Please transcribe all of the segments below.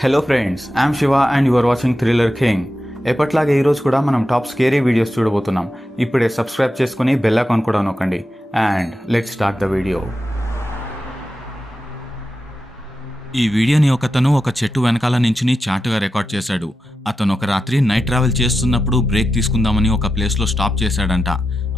Hello friends, I'm Shiva and you are watching Thriller King. ఎప్పట్లాగే ఈరోజు కూడా మనం టాప్ స్కేరీ వీడియోస్ చూడబోతున్నాం. ఇప్పుడే సబ్స్క్రైబ్ చేసుకుని బెల్ ఐకాన్ కూడా నొక్కండి and let's start the video. ఈ వీడియోని ఒకతను ఒక చెట్టు వెనకాల నించుని చాటుగా రికార్డ్ చేశాడు. అతను ఒక రాత్రి నైట్ ట్రావెల్ చేస్తున్నప్పుడు బ్రేక్ తీసుకుందామని ఒక ప్లేస్లో స్టాప్ చేశాడంట.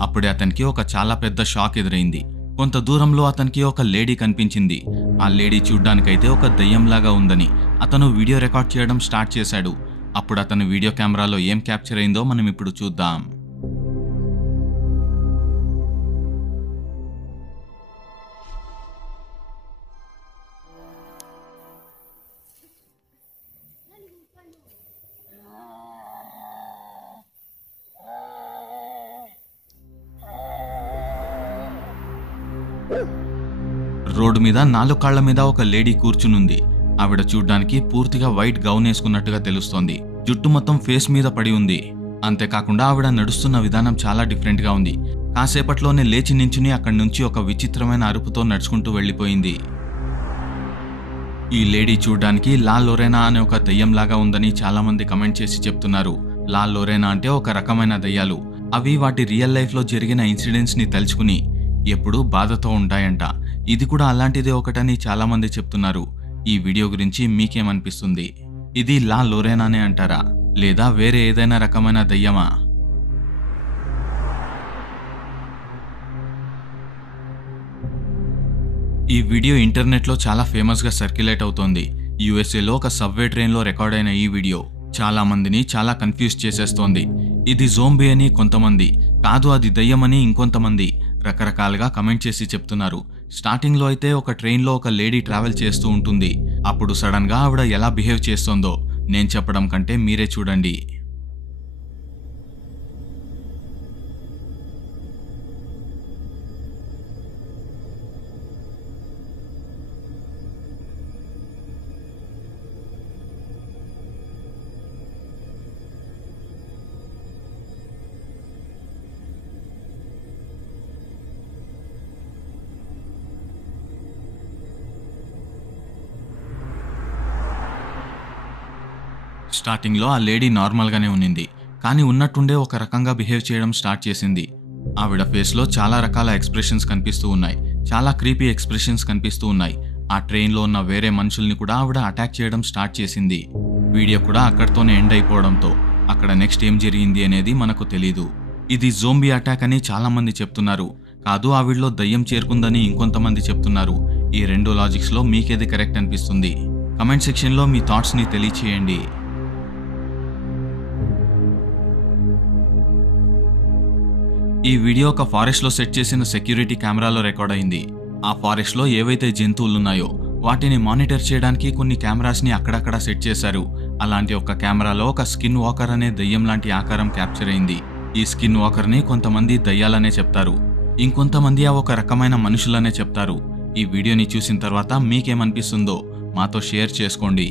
అప్పుడే అతనికి ఒక చాలా పెద్ద షాక్ ఎదురైంది. కొంత దూరంలో అతనికి ఒక లేడీ కనిపించింది. ఆ లేడీ చూడ్డానికైతే ఒక దయ్యంలాగా ఉందని అతను వీడియో రికార్డ్ చేయడం స్టార్ట్ చేశాడు. అప్పుడు అతను వీడియో కెమెరాలో ఏం క్యాప్చర్ అయిందో మనం ఇప్పుడు చూద్దాం. రోడ్డు మీద 4 కాళ్ల మీద ఒక లేడీ కూర్చునుంది. ఆవిడ చూడ్డానికి పూర్తిగా వైట్ గౌన్ వేసుకున్నట్టుగా తెలుస్తోంది. జుట్టు మొత్తం ఫేస్ మీద పడి ఉంది. అంతేకాకుండా ఆవిడ నడుస్తున్న విధానం చాలా డిఫరెంట్ గా ఉంది. కాసేపట్లోనే లేచి నించుని అక్కడి నుంచి ఒక విచిత్రమైన అరుపుతో నడుచుకుంటూ వెళ్లిపోయింది. ఈ లేడీ చూడ్డానికి లా లొరేనా అనే ఒక దయ్యంలాగా ఉందని చాలా మంది కమెంట్ చేసి చెప్తున్నారు. లా లొరేనా అంటే ఒక రకమైన దయ్యాలు. అవి వాటి రియల్ లైఫ్ లో జరిగిన ఇన్సిడెంట్స్ ని తలుచుకుని ఎప్పుడూ బాధతో ఉంటాయంట. ఇది కూడా అలాంటిదే ఒకటని చాలా మంది చెప్తున్నారు. ఈ వీడియో గురించి మీకేమనిపిస్తుంది? ఇది లా లొరేనానే అంటారా, లేదా వేరే ఏదైనా రకమైన దయ్యమా? ఈ వీడియో ఇంటర్నెట్లో చాలా ఫేమస్ గా సర్క్యులేట్ అవుతోంది. యుఎస్ఏలో ఒక సబ్వే ట్రైన్ లో రికార్డ్ అయిన ఈ వీడియో చాలా మందిని చాలా కన్ఫ్యూజ్ చేసేస్తోంది. ఇది జోంబీ అని కొంతమంది, కాదు అది దయ్యమని ఇంకొంతమంది రకరకాలుగా కమెంట్ చేసి చెప్తున్నారు. స్టార్టింగ్ లో అయితే ఒక ట్రైన్ లో ఒక లేడీ ట్రావెల్ చేస్తూ ఉంటుంది. అప్పుడు సడన్ గా ఆవిడ ఎలా బిహేవ్ చేస్తోందో నేను చెప్పడం కంటే మీరే చూడండి. స్టార్టింగ్లో ఆ లేడీ నార్మల్గానే ఉన్నింది, కానీ ఉన్నట్టుండే ఒక రకంగా బిహేవ్ చేయడం స్టార్ట్ చేసింది. ఆవిడ ఫేస్లో చాలా రకాల ఎక్స్ప్రెషన్స్ కనిపిస్తూ ఉన్నాయి. చాలా క్రీపీ ఎక్స్ప్రెషన్స్ కనిపిస్తూ ఉన్నాయి. ఆ ట్రైన్లో ఉన్న వేరే మనుషుల్ని కూడా ఆవిడ అటాక్ చేయడం స్టార్ట్ చేసింది. వీడియో కూడా అక్కడితోనే ఎండ్ అయిపోవడంతో అక్కడ నెక్స్ట్ ఏం జరిగింది అనేది మనకు తెలీదు. ఇది జోంబీ అటాక్ అని చాలా మంది చెప్తున్నారు. కాదు ఆవిడలో దయ్యం చేరుకుందని ఇంకొంతమంది చెప్తున్నారు. ఈ రెండు లాజిక్స్లో మీకేది కరెక్ట్ అనిపిస్తుంది? కమెంట్ సెక్షన్లో మీ థాట్స్ని తెలియచేయండి. ఈ వీడియో ఒక ఫారెస్ట్ లో సెట్ చేసిన సెక్యూరిటీ కెమెరాలో రికార్డ్ అయింది. ఆ ఫారెస్ట్ లో ఏవైతే జంతువులున్నాయో వాటిని మానిటర్ చేయడానికి కొన్ని కెమెరాస్ ని అక్కడక్కడ సెట్ చేశారు. అలాంటి ఒక కెమెరాలో ఒక స్కిన్ వాకర్ అనే దయ్యం లాంటి ఆకారం క్యాప్చర్ అయింది. ఈ స్కిన్ వాకర్ ని కొంతమంది దయ్యాలనే చెప్తారు, ఇంకొంతమంది ఆ ఒక రకమైన మనుషులనే చెప్తారు. ఈ వీడియోని చూసిన తర్వాత మీకేమనిపిస్తుందో మాతో షేర్ చేసుకోండి.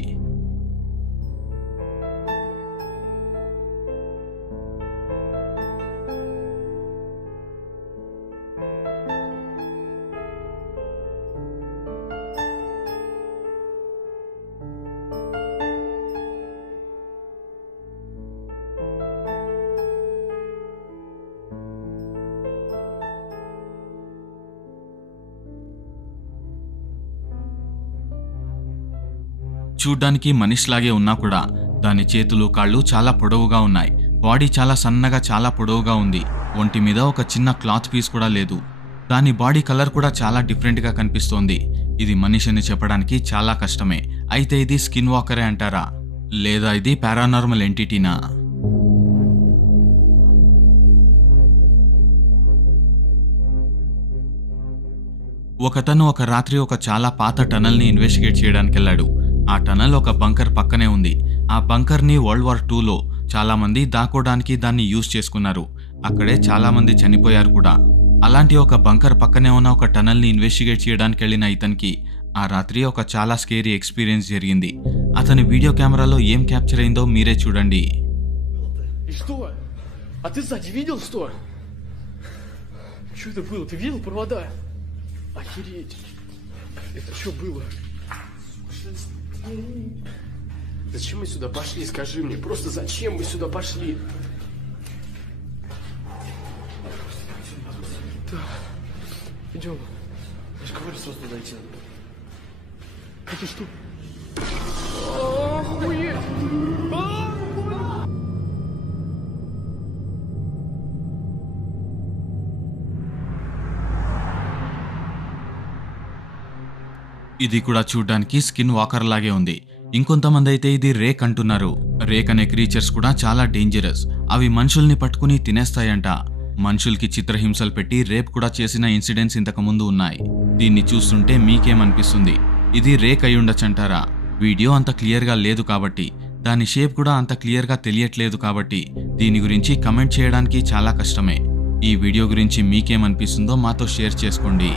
చూడ్డానికి మనిషిలాగే ఉన్నా కూడా దాని చేతులు కాళ్ళు చాలా పొడవుగా ఉన్నాయి. బాడీ చాలా సన్నగా చాలా పొడవుగా ఉంది. ఒంటి మీద ఒక చిన్న క్లాత్ పీస్ కూడా లేదు. దాని బాడీ కలర్ కూడా చాలా డిఫరెంట్ గా కనిపిస్తోంది. ఇది మనిషిని చెప్పడానికి చాలా కష్టమే. అయితే ఇది స్కిన్ వాకరే అంటారా, లేదా ఇది పారానార్మల్ ఎంటిటీనా? ఒకతను ఒక రాత్రి ఒక చాలా పాత టనల్ ని ఇన్వెస్టిగేట్ చేయడానికి వెళ్ళాడు. ఆ టనల్ ఒక బంకర్ పక్కనే ఉంది. ఆ బంకర్ ని వరల్డ్ వార్ 2లో చాలా మంది దాక్కోడానికి దాన్ని యూజ్ చేసుకున్నారు. అక్కడే చాలా మంది చనిపోయారు కూడా. అలాంటి ఒక బంకర్ పక్కనే ఉన్న ఒక టనల్ ని ఇన్వెస్టిగేట్ చేయడానికి వెళ్ళిన ఇతనికి ఆ రాత్రి ఒక చాలా స్కేరీ ఎక్స్పీరియన్స్ జరిగింది. అతని వీడియో కెమెరాలో ఏం క్యాప్చర్ అయిందో మీరే చూడండి. Охереть. Это что было? Зачем мы сюда пошли? Скажи мне, просто зачем мы сюда пошли? Да. Идем. Я же говорю, сразу туда идти надо. Это что? Охуеть! ఇది కూడా చూడ్డానికి స్కిన్ వాకర్ లాగే ఉంది. ఇంకొంతమంది అయితే ఇది రేక్ అంటున్నారు. రేక్ అనే క్రీచర్స్ కూడా చాలా డేంజరస్. అవి మనుషుల్ని పట్టుకుని తినేస్తాయంట. మనుషులకి చిత్రహింసలు పెట్టి రేప్ కూడా చేసిన ఇన్సిడెంట్స్ ఇంతకు ముందు ఉన్నాయి. దీన్ని చూస్తుంటే మీకేమనిపిస్తుంది? ఇది రేక్ అయి ఉండొచ్చంటారా? వీడియో అంత క్లియర్గా లేదు కాబట్టి, దాని షేప్ కూడా అంత క్లియర్గా తెలియట్లేదు కాబట్టి దీని గురించి కమెంట్ చేయడానికి చాలా కష్టమే. ఈ వీడియో గురించి మీకేమనిపిస్తుందో మాతో షేర్ చేసుకోండి.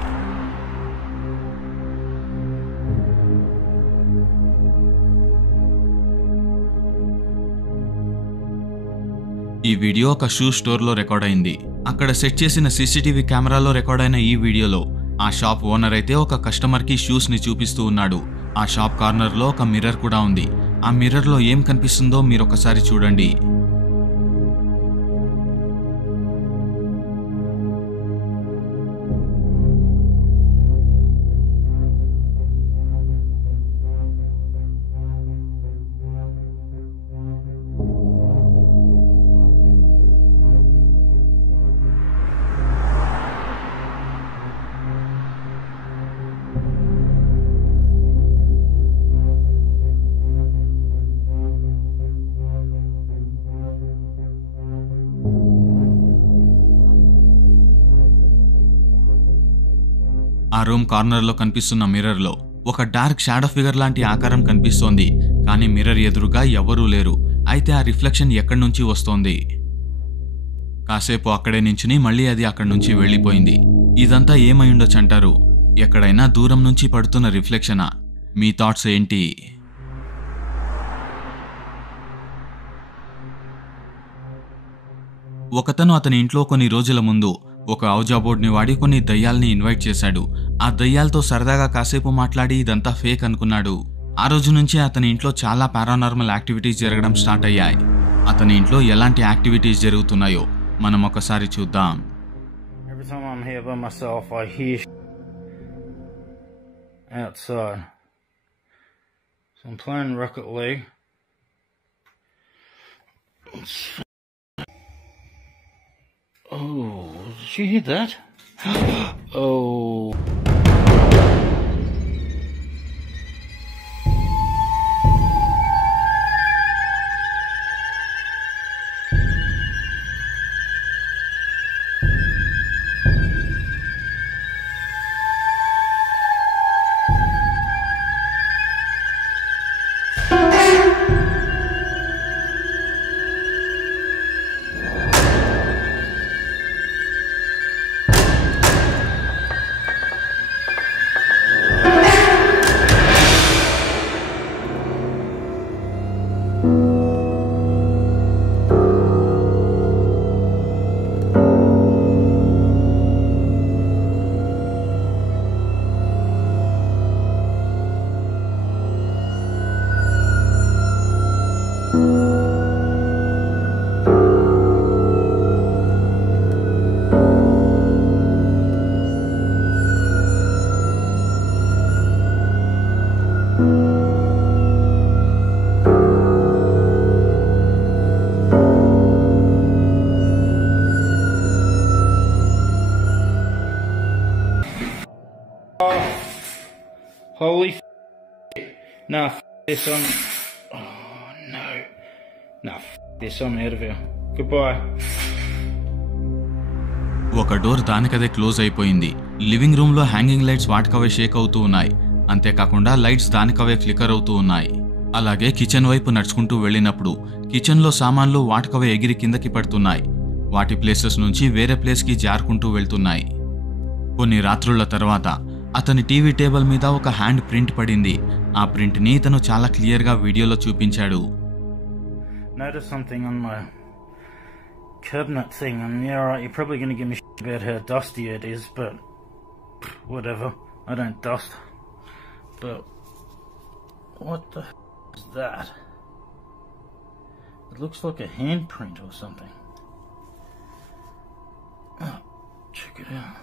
ఈ వీడియో ఒక షూ స్టోర్లో రికార్డ్ అయింది. అక్కడ సెట్ చేసిన సీసీటీవీ కెమెరాలో రికార్డ్ అయిన ఈ వీడియోలో ఆ షాప్ ఓనర్ అయితే ఒక కస్టమర్కి షూస్ని చూపిస్తూ ఉన్నాడు. ఆ షాప్ కార్నర్లో ఒక మిర్రర్ కూడా ఉంది. ఆ మిర్రర్లో ఏం కనిపిస్తుందో మీరొకసారి చూడండి. ఆ రూమ్ కార్నర్లో కనిపిస్తున్న మిర్రర్లో ఒక డార్క్ షాడో ఫిగర్ లాంటి ఆకారం కనిపిస్తోంది. కానీ మిర్రర్ ఎదురుగా ఎవరూ లేరు. అయితే ఆ రిఫ్లెక్షన్ ఎక్కడి నుంచి వస్తోంది? కాసేపు అక్కడే నించుని మళ్ళీ అది అక్కడి నుంచి వెళ్ళిపోయింది. ఇదంతా ఏమై ఉండొచ్చంటారు? ఎక్కడైనా దూరం నుంచి పడుతున్న రిఫ్లెక్షనా? మీ థాట్స్ ఏంటి? ఒకతను అతని ఇంట్లో కొన్ని రోజుల ముందు ఒక ఔజా బోర్డ్ని వాడి కొన్ని దయ్యాల్ని ఇన్వైట్ చేశాడు. ఆ దయ్యాలతో సరదాగా కాసేపు మాట్లాడి ఇదంతా ఫేక్ అనుకున్నాడు. ఆ రోజు నుంచి అతని ఇంట్లో చాలా పారానార్మల్ యాక్టివిటీస్ జరగడం స్టార్ట్ అయ్యాయి. అతని ఇంట్లో ఎలాంటి యాక్టివిటీస్ జరుగుతున్నాయో మనం ఒకసారి చూద్దాం. Every time I'm here by myself, I hear outside. So I'm playing Rocket League. Oh, did you hear that? Oh. Holy nah, this I'm... Oh no. Nah, this I'm out of here. Goodbye. ఒక door దానికదే close అయిపోయింది. Living room లో hanging lights వాటికవే Sheikh అవుతూ ఉన్నాయి. అంతేకాకుండా lights దానికవే flicker అవుతూ ఉన్నాయి. అలాగే కిచెన్ వైపు నడుచుకుంటూ వెళ్ళినప్పుడు కిచెన్ లో సామాన్లు వాటికవే ఎగిరి కిందకి పడుతున్నాయి. వాటి ప్లేసెస్ నుంచి వేరే ప్లేస్ కి జారుకుంటూ వెళ్తున్నాయి. కొన్ని రాత్రుల తర్వాత అతని టీవీ టేబుల్ మీద ఒక హ్యాండ్ ప్రింట్ పడింది. ఆ ప్రింట్ ని ఇతను చాలా క్లియర్ గా వీడియోలో చూపించాడు. Notice something on my cabinet thing, and yeah, right, you're probably going to give me shit about how dusty it is, but whatever. I don't dust. But what the is that? It looks like a handprint or something. Oh, check it out.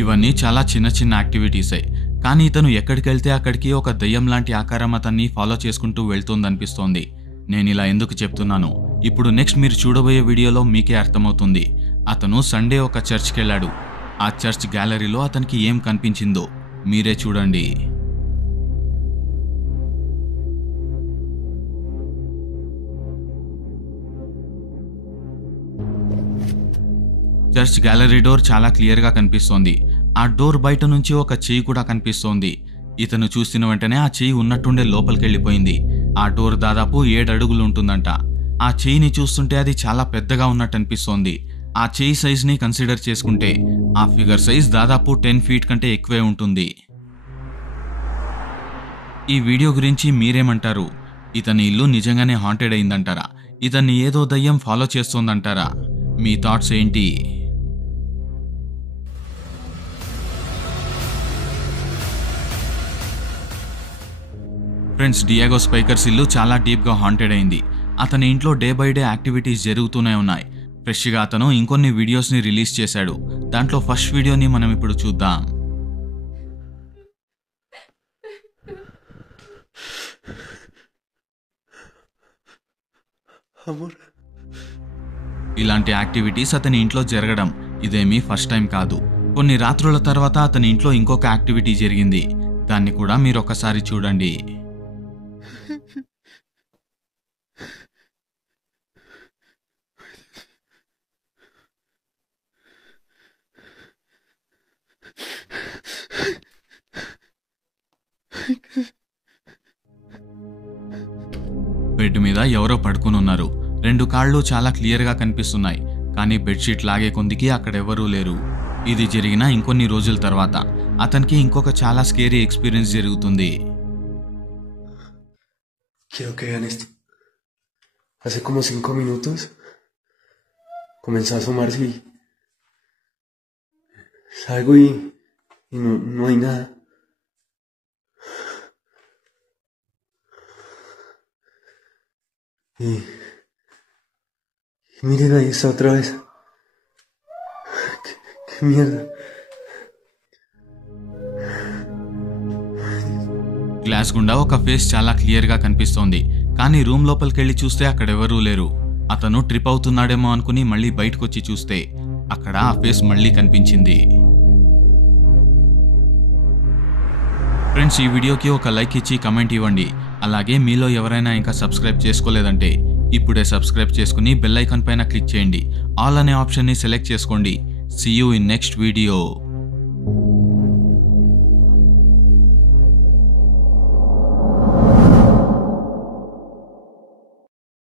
ఇవన్నీ చాలా చిన్న చిన్న యాక్టివిటీసే, కానీ ఇతను ఎక్కడికి వెళ్తే అక్కడికి ఒక దయ్యం లాంటి ఆకారం అతన్ని ఫాలో చేసుకుంటూ వెళ్తోందనిపిస్తోంది. నేను ఇలా ఎందుకు చెప్తున్నాను, ఇప్పుడు నెక్స్ట్ మీరు చూడబోయే వీడియోలో మీకే అర్థమవుతుంది. అతను సండే ఒక చర్చ్కి వెళ్ళాడు. ఆ చర్చ్ గ్యాలరీలో అతనికి ఏం కనిపించిందో మీరే చూడండి. చర్చ్ గ్యాలరీ డోర్ చాలా క్లియర్గా కనిపిస్తోంది. ఆ డోర్ బయట నుంచి ఒక చెయ్యి కూడా కనిపిస్తోంది. ఇతను చూసిన వెంటనే ఆ చెయ్యి ఉన్నట్టుండే లోపలికి వెళ్ళిపోయింది. ఆ డోర్ దాదాపు 7 అడుగులు ఉంటుందంట. ఆ చెయ్యిని చూస్తుంటే అది చాలా పెద్దగా ఉన్నట్టు అనిపిస్తోంది. ఆ చెయ్యి సైజ్ని కన్సిడర్ చేసుకుంటే ఆ ఫిగర్ సైజ్ దాదాపు 10 ఫీట్ కంటే ఎక్కువే ఉంటుంది. ఈ వీడియో గురించి మీరేమంటారు? ఇతని ఇల్లు నిజంగానే హాంటెడ్ అయిందంటారా? ఇతన్ని ఏదో దయ్యం ఫాలో చేస్తోందంటారా? మీ థాట్స్ ఏంటి? ఫ్రెండ్స్, డియాగో స్పైకర్స్ ఇల్లు చాలా డీప్గా హాంటెడ్ అయింది. అతని ఇంట్లో డే బై డే యాక్టివిటీస్ జరుగుతూనే ఉన్నాయి. ఫ్రెష్గా అతను ఇంకొన్ని వీడియోస్ని రిలీజ్ చేశాడు. దాంట్లో ఫస్ట్ వీడియోని మనం ఇప్పుడు చూద్దాం. ఇలాంటి యాక్టివిటీస్ అతని ఇంట్లో జరగడం ఇదేమీ ఫస్ట్ టైం కాదు. కొన్ని రాత్రుల తర్వాత అతని ఇంట్లో ఇంకొక యాక్టివిటీ జరిగింది. దాన్ని కూడా మీరు ఒకసారి చూడండి. బెడ్ మీద ఎవరో పడుకుని ఉన్నారు. 2 కాళ్ళు చాలా క్లియర్గా కనిపిస్తున్నాయి, కానీ బెడ్షీట్ లాగే కొందికి అక్కడెవరూ లేరు. ఇది జరిగిన ఇంకొన్ని రోజుల తర్వాత అతనికి ఇంకొక చాలా స్కేరీ ఎక్స్పీరియన్స్ జరుగుతుంది. Quiero que vean esto. Hace como 5 minutos comenzó a asomarse y salgo y no hay nada. Y miren, ahí está otra vez. ¿Qué mierda? Glass గుండా ఒక ఫేస్ చాలా క్లియర్గా కనిపిస్తోంది, కానీ రూమ్ లోపలికి వెళ్ళి చూస్తే అక్కడెవరూ లేరు. అతను ట్రిప్ అవుతున్నాడేమో అనుకుని మళ్ళీ బయటకొచ్చి చూస్తే అక్కడ ఆ ఫేస్ మళ్ళీ కనిపించింది. ఫ్రెండ్స్, ఈ వీడియోకి ఒక లైక్ ఇచ్చి కమెంట్ ఇవ్వండి. అలాగే మీలో ఎవరైనా ఇంకా సబ్స్క్రైబ్ చేసుకోలేదంటే ఇప్పుడే సబ్స్క్రైబ్ చేసుకుని బెల్ ఐకాన్ పైన క్లిక్ చేయండి. ఆల్ అనే ఆప్షన్ని సెలెక్ట్ చేసుకోండి. See you in next video.